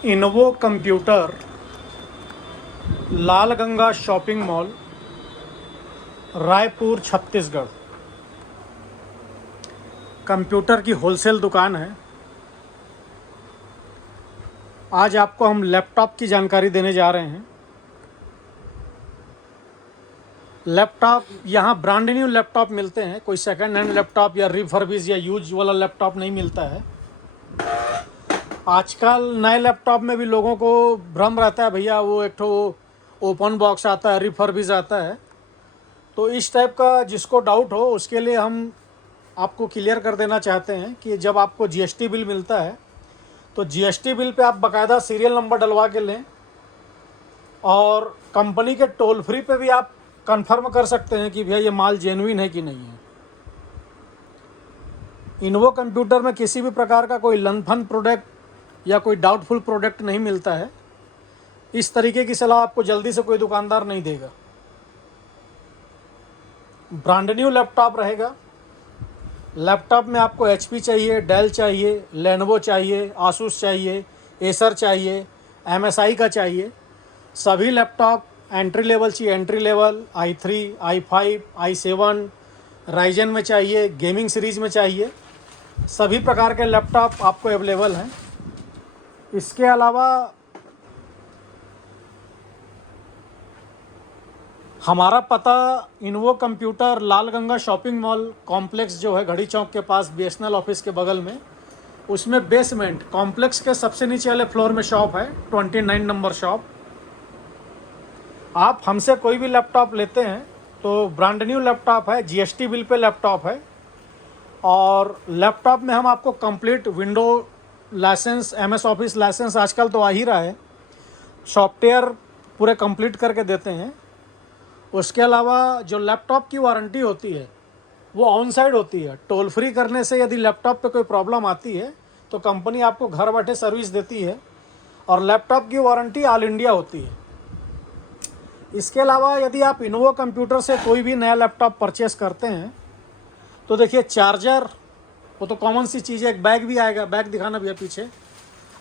इनोवो computer, Lal Ganga shopping mall, Raipur Chhattisgarh. Computer की wholesale दुकान है। आज आपको हम लैपटॉप की जानकारी देने जा रहे हैं। लैपटॉप यहाँ ब्रांड न्यू लैपटॉप मिलते हैं, कोई सेकंड हैंड लैपटॉप या रिफर्बिश या यूज वाला लैपटॉप नहीं मिलता है। आजकल नए लैपटॉप में भी लोगों को भ्रम रहता है, भैया वो एक ठो ओपन बॉक्स आता है, रिफर्बिश आता है। तो इस टाइप का जिसको डाउट हो उसके लिए हम आपको क्लियर कर देना चाहते हैं कि जब आपको जीएसटी बिल मिलता है तो जीएसटी बिल पे आप बाकायदा सीरियल नंबर डलवा के लें, और कंपनी के टोल फ्री पे भी आप कंफर्म कर सकते हैं कि भैया ये माल जेन्युइन है कि नहीं है। इनोवो कंप्यूटर में किसी भी प्रकार का कोई लनफन प्रोडक्ट या कोई डाउटफुल प्रोडक्ट नहीं मिलता है। इस तरीके की सलाह आपको जल्दी से कोई दुकानदार नहीं देगा। ब्रांड न्यू लैपटॉप रहेगा। लैपटॉप में आपको एचपी चाहिए, डेल चाहिए, लेनोवो चाहिए, आसूस चाहिए, एसर चाहिए, एमएसआई का चाहिए। सभी लैपटॉप एंट्री लेवल चाहिए, entry level i3, i5, i7, Ryzen में चाहिए, गेमिंग सीरीज़ में चाहिए। सभी प्रकार के लैपटॉप आपको अवेलेबल हैं। इसके अलावा हमारा पता इनोवो computer, Lal Ganga shopping mall complex जो है घड़ी चौक के पास बीएसएनएल ऑफिस के बगल में, उसमें बेसमेंट कॉम्प्लेक्स के सबसे नीचे वाले फ्लोर में शॉप है, 29 नंबर शॉप। आप हमसे कोई भी लैपटॉप लेते हैं तो ब्रांड न्यू लैपटॉप है, जीएसटी बिल पे लैपटॉप है, और लैपटॉप में हम आपको complete window licence, MS office licence आजकल तो आ ही रहा है, सॉफ्टवेयर पूरे कंप्लीट करके देते हैं। उसके अलावा जो लैपटॉप की वारंटी होती है वो ऑन साइड होती है। टोल फ्री करने से यदि लैपटॉप पे कोई प्रॉब्लम आती है तो कंपनी आपको घर बैठे सर्विस देती है, और लैपटॉप की वारंटी ऑल इंडिया होती है। इसके अलावा यदि आप इनोवो कंप्यूटर से कोई भी नया लैपटॉप परचेस करते हैं तो देखिए, चार्जर वो तो कॉमन सी चीज़ है, एक बैग भी आएगा। बैग दिखाना भैया पीछे।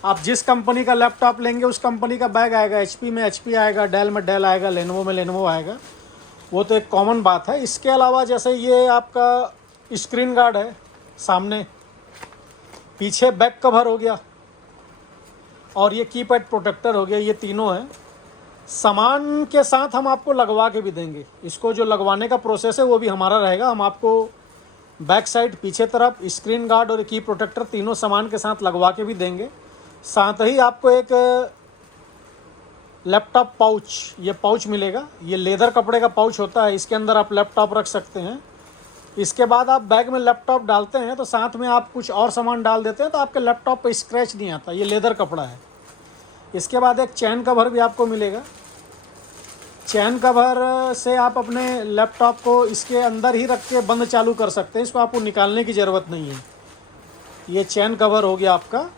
आप जिस कंपनी का लैपटॉप लेंगे उस कंपनी का बैग आएगा। एचपी में एचपी आएगा, डेल में डेल आएगा, लेनोवो में लेनोवो आएगा। वो तो एक कॉमन बात है। इसके अलावा जैसे ये आपका स्क्रीन गार्ड है सामने, पीछे बैक कवर हो गया, और ये कीपैड प्रोटेक्टर हो गया, ये तीनों हैं। सामान के साथ हम आपको लगवा के भी देंगे। इसको जो लगवाने का प्रोसेस है वो भी हमारा रहेगा। हम आपको बैक साइड, पीछे तरफ स्क्रीन गार्ड और की प्रोटेक्टर तीनों सामान के साथ लगवा के भी देंगे। साथ ही आपको एक लैपटॉप पाउच, ये पाउच मिलेगा। ये लेदर कपड़े का पाउच होता है, इसके अंदर आप लैपटॉप रख सकते हैं। इसके बाद आप बैग में लैपटॉप डालते हैं तो साथ में आप कुछ और सामान डाल देते हैं तो आपके लैपटॉप पे स्क्रैच नहीं आता। ये लेदर कपड़ा है। इसके बाद एक चैन कवर भी आपको मिलेगा। चैन कवर से आप अपने लैपटॉप को इसके अंदर ही रख के बंद चालू कर सकते हैं, इसको आपको निकालने की ज़रूरत नहीं है। ये चैन कवर हो गया आपका।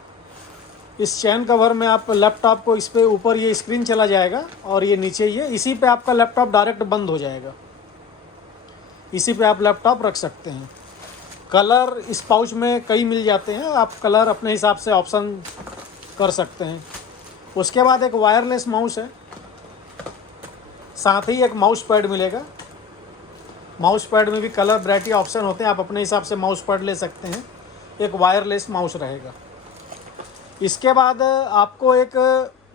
इस चैन कवर में आप लैपटॉप को, इस पे ऊपर ये स्क्रीन चला जाएगा और ये नीचे ये, इसी पे आपका लैपटॉप डायरेक्ट बंद हो जाएगा। इसी पे आप लैपटॉप रख सकते हैं। कलर इस पाउच में कई मिल जाते हैं, आप कलर अपने हिसाब से ऑप्शन कर सकते हैं। उसके बाद एक वायरलेस माउस है, साथ ही एक माउस पैड मिलेगा। माउस पैड में भी कलर वैरायटी ऑप्शन होते हैं, आप अपने हिसाब से माउस पैड ले सकते हैं। एक वायरलेस माउस रहेगा। इसके बाद आपको एक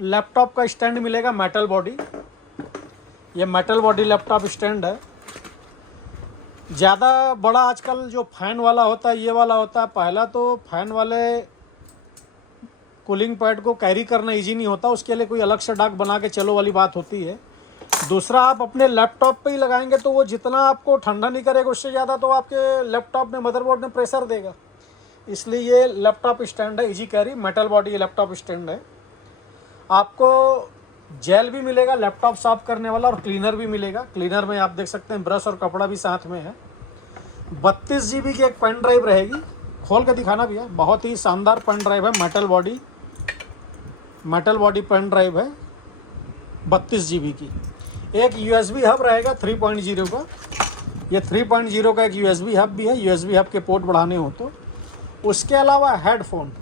लैपटॉप का स्टैंड मिलेगा, मेटल बॉडी। ये मेटल बॉडी लैपटॉप स्टैंड है। ज़्यादा बड़ा आजकल जो फैन वाला होता है ये वाला होता है। पहला तो फैन वाले कूलिंग पैड को कैरी करना इजी नहीं होता, उसके लिए कोई अलग से डाक बना के चलो वाली बात होती है। दूसरा, आप अपने लैपटॉप पे ही लगाएंगे तो वो जितना आपको ठंडा नहीं करेगा, उससे ज़्यादा तो आपके लैपटॉप में, मदरबोर्ड में प्रेशर देगा। इसलिए ये लैपटॉप स्टैंड है, easy carry metal body laptop stand है। आपको जेल भी मिलेगा लैपटॉप साफ करने वाला, और क्लीनर भी मिलेगा। क्लीनर में आप देख सकते हैं ब्रश और कपड़ा भी साथ में है। 32 GB की एक पेन ड्राइव रहेगी। खोल के दिखाना भी है, बहुत ही शानदार पेन ड्राइव है। मेटल बॉडी पेन ड्राइव है 32 GB की। एक USB हब रहेगा 3.0 का। ये 3.0 का एक USB हब भी है, USB हब के पोर्ट बढ़ाने हो तो। उसके अलावा हेडफोन,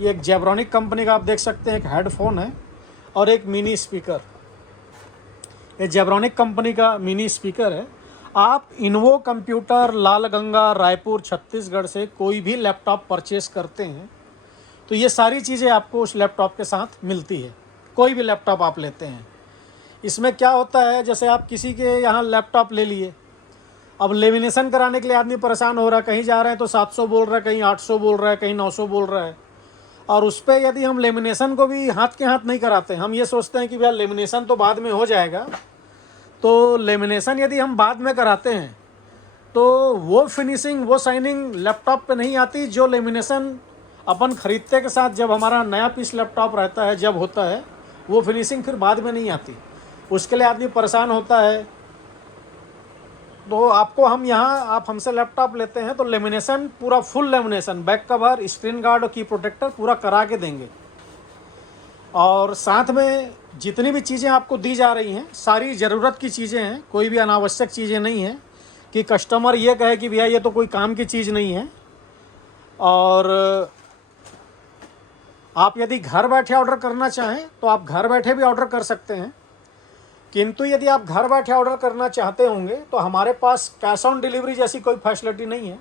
ये एक जेब्रॉनिक कंपनी का आप देख सकते हैं एक हेडफोन है और एक मिनी स्पीकर। ये जेब्रॉनिक कंपनी का मिनी स्पीकर है। आप इन्वो कंप्यूटर लाल गंगा रायपुर छत्तीसगढ़ से कोई भी लैपटॉप परचेस करते हैं तो ये सारी चीज़ें आपको उस लैपटॉप के साथ मिलती है। कोई भी लैपटॉप आप लेते हैं, इसमें क्या होता है, जैसे आप किसी के यहाँ लैपटॉप ले लिए, अब लेमिनेशन कराने के लिए आदमी परेशान हो रहा है, कहीं जा रहे हैं तो 700 बोल रहा है, कहीं 800 बोल रहा है, कहीं 900 बोल रहा है। और उस पर यदि हम लेमिनेशन को भी हाथ के हाथ नहीं कराते, हम ये सोचते हैं कि भैया लेमिनेशन तो बाद में हो जाएगा, तो लेमिनेशन यदि हम बाद में कराते हैं तो वो फिनिशिंग वो शाइनिंग लैपटॉप पे नहीं आती जो लेमिनेशन अपन ख़रीदते के साथ जब हमारा नया पीस लैपटॉप रहता है जब होता है, वो फिनिशिंग फिर बाद में नहीं आती। उसके लिए आदमी परेशान होता है। तो आपको हम यहाँ आप हमसे लैपटॉप लेते हैं तो लेमिनेशन पूरा full lamination, back cover, screen guard और की प्रोटेक्टर पूरा करा के देंगे। और साथ में जितनी भी चीज़ें आपको दी जा रही हैं सारी ज़रूरत की चीज़ें हैं, कोई भी अनावश्यक चीज़ें नहीं हैं कि कस्टमर ये कहे कि भैया ये तो कोई काम की चीज़ नहीं है। और आप यदि घर बैठे ऑर्डर करना चाहें तो आप घर बैठे भी ऑर्डर कर सकते हैं, किंतु यदि आप घर बैठे ऑर्डर करना चाहते होंगे तो हमारे पास कैश ऑन डिलीवरी जैसी कोई फैसिलिटी नहीं है।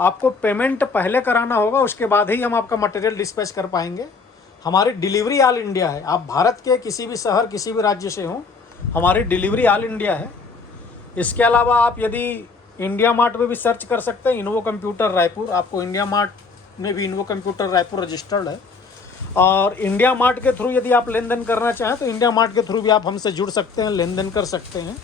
आपको पेमेंट पहले कराना होगा, उसके बाद ही हम आपका मटेरियल डिस्पैच कर पाएंगे। हमारी डिलीवरी ऑल इंडिया है, आप भारत के किसी भी शहर किसी भी राज्य से हों, हमारी डिलीवरी ऑल इंडिया है। इसके अलावा आप यदि इंडिया मार्ट में भी सर्च कर सकते हैं, इन्वो कंप्यूटर रायपुर, आपको इंडिया मार्ट में भी इन्वो कंप्यूटर रायपुर रजिस्टर्ड है। और इंडिया मार्ट के थ्रू यदि आप लेन देन करना चाहें तो इंडिया मार्ट के थ्रू भी आप हमसे जुड़ सकते हैं, लेन देन कर सकते हैं।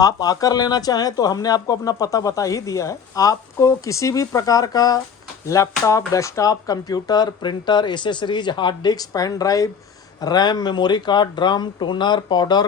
आप आकर लेना चाहें तो हमने आपको अपना पता बता ही दिया है। आपको किसी भी प्रकार का laptop, desktop, computer, printer, accessories, hard disk, pen drive, RAM, memory card, drum, toner, powder,